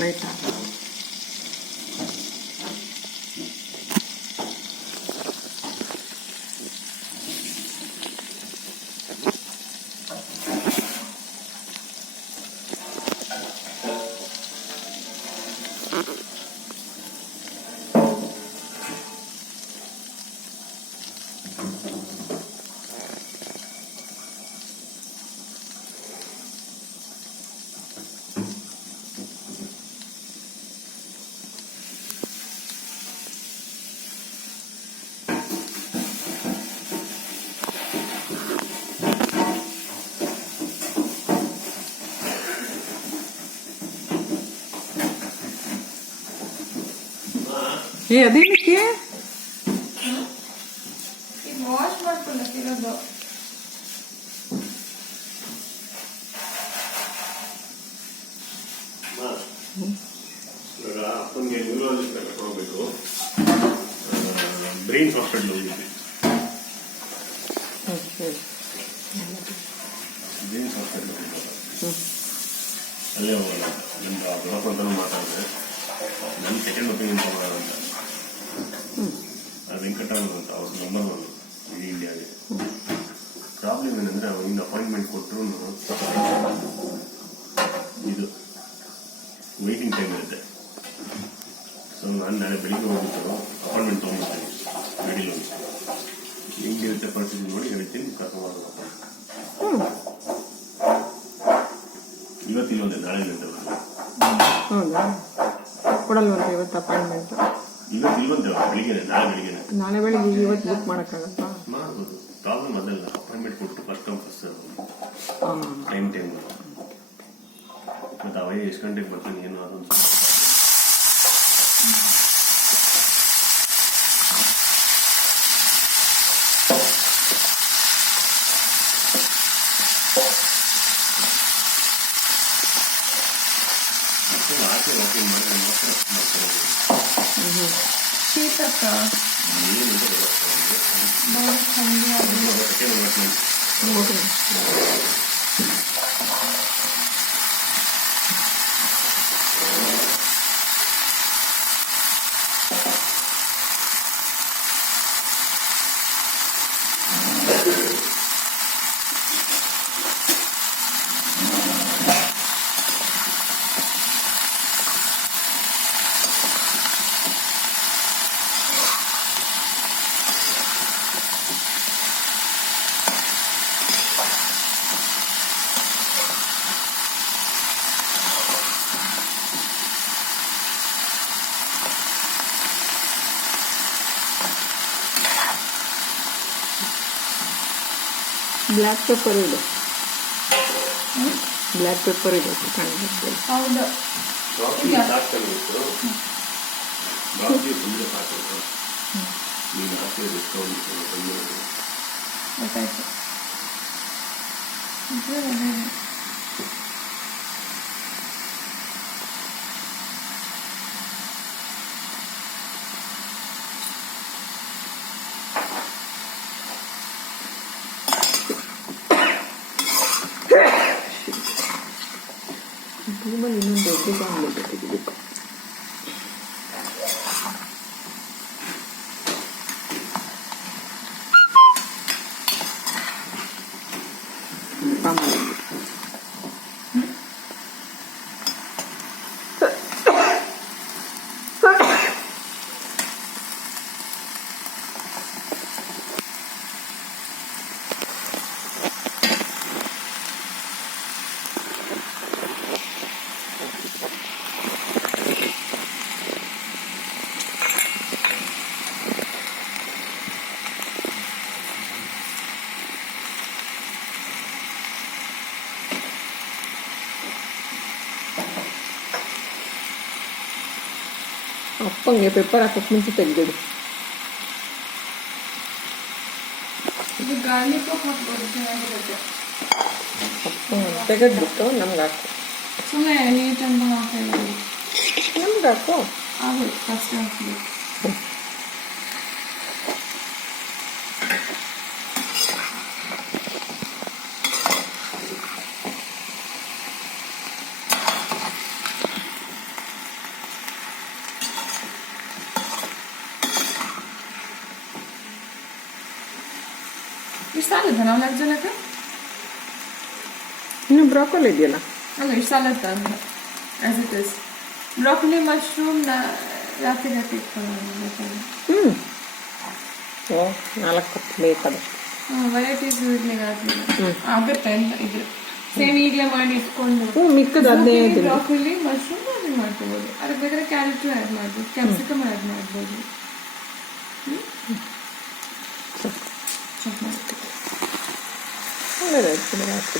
Later. ಅದೇನಕ್ಕೆ wash ಮಾಡ್ಕೊಳ್ಳೋದು ಇವಾಗ ಅಪ್ಪನಿಗೆ ನ್ಯೂರಾಲಜಿಸ್ಟ್ ಕರ್ಕೊಂಡೋಗ್ಬೇಕು. ಬ್ರೈನ್ ಹಾಸ್ಪಿಟಲ್ ಹೋಗಿದ್ವಿ. ಬ್ರೈನ್ ಹಾಸ್ಪಿಟಲ್ ಅಲ್ಲೇ ಹೋಗೋಣ. ನಿಮ್ಮ ದೊಡ್ಡಪ್ಪ ಅಂತಾನು ಮಾತಾಡಿದ್ರೆ ನನ್ನ ಸೆಕೆಂಡ್ ಒಪಿನಿಯನ್ ತಗೊಳ್ಳೋಣ ಅಂತ. ವೆಂಕಟರಾಮ್ ಅಂತ ಅವ್ರ ನಂಬರ್ ಒಂದು ಇಡೀ ಇಂಡಿಯಾಗೆ. ಪ್ರಾಬ್ಲಮ್ ಏನಂದ್ರೆ ಅವನಿಂದ ಅಪಾಯಿಂಟ್ಮೆಂಟ್ ಕೊಟ್ಟರು ಇದು ವೇಟಿಂಗ್ ಟೈಮ್ ಇರುತ್ತೆ. ಸೊ ನಾನು ನಾಳೆ ಬೆಳಿಗ್ಗೆ ಹೋಗ್ಬಿಟ್ಟು ಅಪಾಯಿಂಟ್ಮೆಂಟ್ ತೊಗೊಂಡ್ಬಿಡ್ತೀನಿ ಗಾಡೀಲಿ ಹೋಗಿ. ಹೆಂಗಿರುತ್ತೆ ಪರಿಸ್ಥಿತಿ ನೋಡಿ ಹೇಳ್ತೀನಿ, ಕರ್ಕೊಂಡು ಇವತ್ತಿಲ್ಲೊಂದೆ ನಾಳೆ ಗಂಟೆ ಹೌದಾ ಕೊಡಲ್ವಂತ ಇವತ್ತು ಅಪಾಯಿಂಟ್ಮೆಂಟ್? ಇವತ್ತು ಇಲ್ವಂತೆ ಬೆಳಿಗ್ಗೆ, ನಾಳೆ ಬೆಳಿಗ್ಗೆ ಇವತ್ತು ಬುಕ್ ಮಾಡೋಕ್ಕಾಗತ್ತಾ? ಮಾಡ್ಬೋದು. ಪ್ರಾಬ್ಲಮ್ ಅದಲ್ಲ, ಅಪಾಯಿಂಟ್ಮೆಂಟ್ ಕೊಟ್ಟು ಫಸ್ಟ್ ಕಮ್ ಫಸ್ಟ್ ಟೈಮ್ ಮತ್ತು ಅವೇ ಎಷ್ಟು ಗಂಟೆಗೆ ಬರ್ತೀನಿ ಏನು ಅದೊಂದು ಆಚೆ ವಾಕಿಂಗ್ ಮಾಡಿದ್ರೆ ಮಾತ್ರ ಮಾಡ್ತಾರೆ. ಶೀತಕ್ಕ ಬ್ಲ್ಯಾಕ್ ಪೆಪ್ಪರ್ ಇದೆ, ಬ್ಲ್ಯಾಕ್ ಪೆಪ್ಪರ್ ಇದೆ. ಹೌದು ಗೊತ್ತಾಯ್ತು. ಇನ್ನೊಂದು ದೊಡ್ಡ ಆಮ್ಲೆಟ್ ತೆಗಿಬೇಕು. ಅಪ್ಪಂಗೆ ಪೆಪ್ಪರ್ ಹಾಕೋಕೆ ಮುಂಚೆ ತೆಗ್ದಿಡು. ಇದು ಗಾರ್ಲಿಕ್ ಹಾಕ್ಬೋದು, ಚೆನ್ನಾಗಿರುತ್ತೆ. ಅಪ್ಪ ತೆಗೆದ್ಬಿಟ್ಟು ನಮ್ಗೆ ಹಾಕು. ಸುಮ್ಮನೆ ನೀಟ್ ಅಂತ ಹಾಕಿದ್ರು ನಮ್ಗೆ ಹಾಕು. ಆಗುತ್ತೆ, ಫಸ್ಟ್ ಹಾಕ್ಬೇಕು. ಇಷ್ಟು ಸಾಲುತ್ತಾ ನಾವು 4 ಜನಕ್ಕೆ? ಇನ್ನು ಬ್ರಾಕೊಲಿ ಇದೆಯಲ್ಲ. ಅಲ್ಲ ಇಷ್ಟು ಸಾಲುತ್ತಾ ಅಂತ as it is. Broccoli mushroom ರಾತ್ರಿ ಇಟ್ಕೊಳ್ಳೋಣ. ಓ 4 ಕಪ್ ಬೇಕಾದಷ್ಟು. ವೆರೈಟೀಸ್ ಇಡ್ಲಿಗೆ ಆಗುತ್ತೆ ಅಂತ ಇದ್ರೆ ಸೇಮ್ ಈಗಲೇ ಮಾಡಿ ಇಟ್ಕೊಂಡು ಮಿಕ್ಕದ ಅದೇ ಬ್ರಾಕೊಲಿ ಮಶ್ರೂಮ್ ಅದನ್ನ ಮಾಡ್ಕೋಬೋದು. ಅದಕ್ಕೆ ಬೇಕಾದ್ರೆ ಕ್ಯಾರೆಟ್ ಆ್ಯಡ್ ಮಾಡ್ಬೋದು, ಕ್ಯಾಪ್ಸಿಕಮ್ ಆ್ಯಡ್ ಮಾಡ್ಬೋದು. ಒಳ್ಳೆದಾಯ್ತು ಮಾಡೋಕ್ಕೆ.